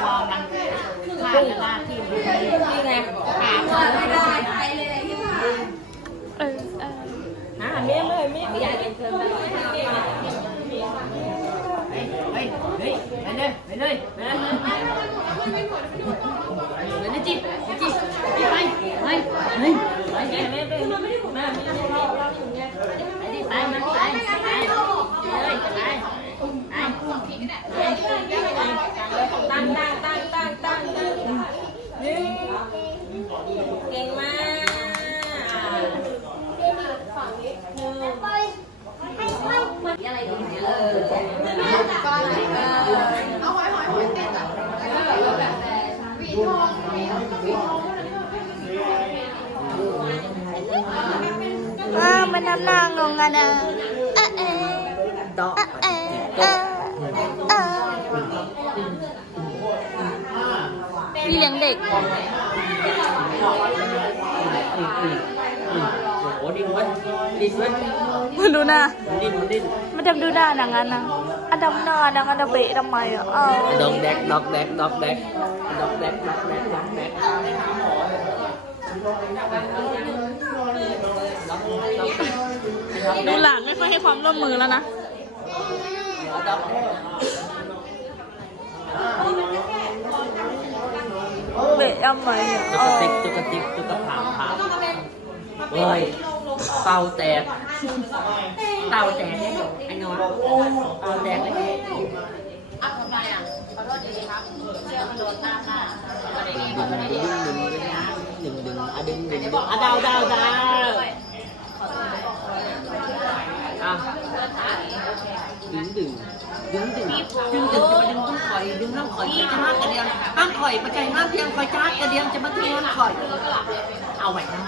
ฟองมันลาดลาดที่นี่ไงขาเขาไม่ได้เออเออฮะเมียเลยเมียใหญ่เป็นเธอเลยเฮ้ยเฮ้ยไปเลยไปเลยไปเลยไปเลยจิ๊บจิ๊บจิ๊บไปไปไปไปแม่แม่แม่แม่แม่เราเราอยู่เนี่ยไปไปมันไปไป ตั้งตั้งตั้งตั้งตั้งนี่เก่งมากอะไรดีเนี่ยเออก้อนไหนเออเอาหอยหอยหอยเต้นอะหวีทองหวีหวีทองอ่ามันทำหน้างงกันนะเอ๊ะเอ๊ะดอกเอ๊ะเอ๊ พี่เลี้ยงเด็กโอ้ดินเว้ยดินเว้ยมันดูหน้าดินดินมันทำดูหน้าหนังนั้นนะอันดำหน้าดังอันดำเบะทำไมอะเออดอกแดกดอกแดกดอกแดกดอกแดกดอกแดกดอกแดกดูหลานไม่ค่อยให้ความร่วมมือแล้วนะเบะ ทำไมอะตุ๊เอกอติ๊กตุ๊กติ๊กตุ๊กผามผามเฮ้ยเป่าแตกเต่าแตกไอ้นอนเต่าแตกเลยอะทำไมอะขอโทษดีครับเชือกมันโดนตาค่ะดึงดึงดึงดึงดึงอะดึงดึงดึงอะดาวดาวดาวอะดึงดึงดึงดึงดึงดึงจะมาดึงต้ อยดึงต้องคอยจะมากกระเดียงห้งข่อยประใจห้ามเพียงข่อยจ้ากระเดียงจะมาเทียงคอย เอาไว้ทั้ง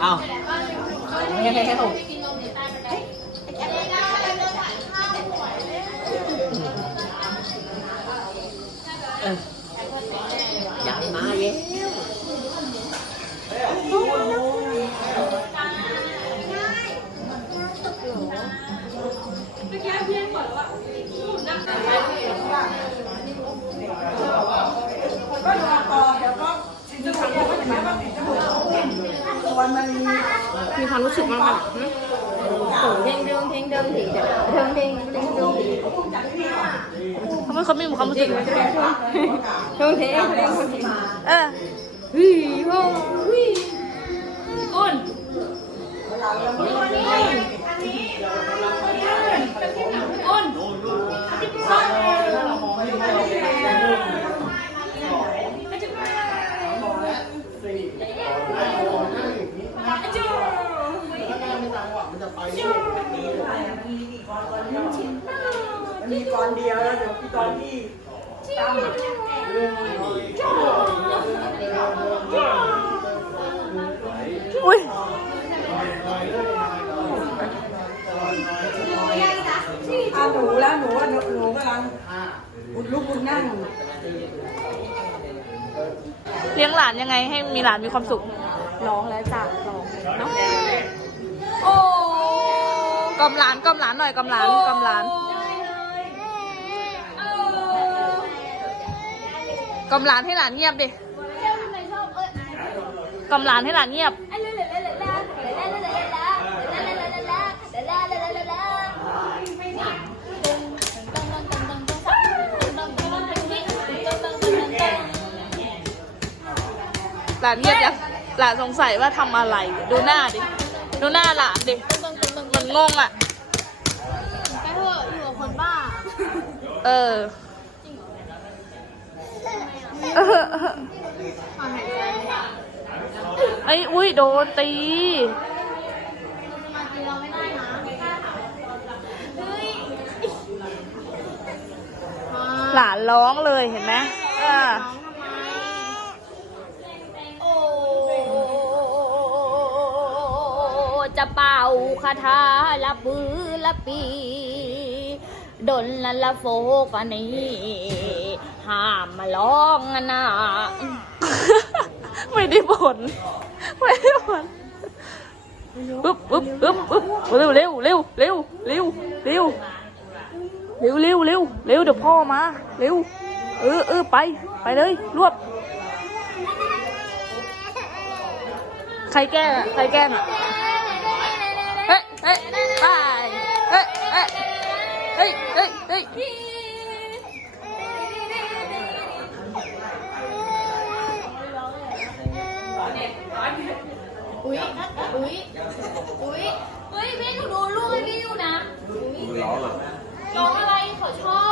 เอาเฮ้ยเฮ้ยเฮ้ยเอออยากมาเย้ มีความรู้สึกบ้างไหมเพลงเดิมเพลงเดิมถีเดิมเพลงเพลงเดิมทำไมเขาไม่มีความรู้สึกเลยเพลงเพลงเพลงเพลงเออฮีโร่ฮีกุน มีกรเดียวแล้วเดี๋ยวพี่กรที่ตั้มอุ้ยอ่าหนูแล้วหนูว่าหนูหนูกำลังอุดลุกอุดนั่งเลี้ยงหลานยังไงให้มีหลานมีความสุขร้องแล้วจ้ะร้องเนาะโอ้ กำหลานกำหลานหน่อยกำหลานกำหลานกำหลานให้หลานเงียบดิกำหลานให้หลานเงียบหลานเงียบยังหลานสงสัยว่าทำอะไร ดูหน้าดิ ดูหน้าหลานดิ นงงอะ ไปเถอะอยู่กับคนบ้าเออเออถอนหายใจไอ้อุ้ยโดนตี สมาธิเราไม่ได้นะเฮ้ยหลานร้องเลยเห็นไหมเออร้อง คาถาละบือละปีดนละละโฟกอันนี้ห้ามมาร้องนะไม่ได้ผลไม่ได้ผลปึ๊บปึ๊บปึ๊บปึ๊บเร็วเร็วเร็วเร็วเร็วเร็วเร็วเร็วเร็วเร็วเดี๋ยวพ่อมาเร็วเออเออไปไปเลยรวบใครแก้ใครแกล้งอะ ฮ้ยเฮ้ยเฮ้ยอุ้ยอุ้ยอุ้ยเฮ้ยพี่หนูดูลูกให้พี่ดูนะ ร้องอะไรเขาชอบ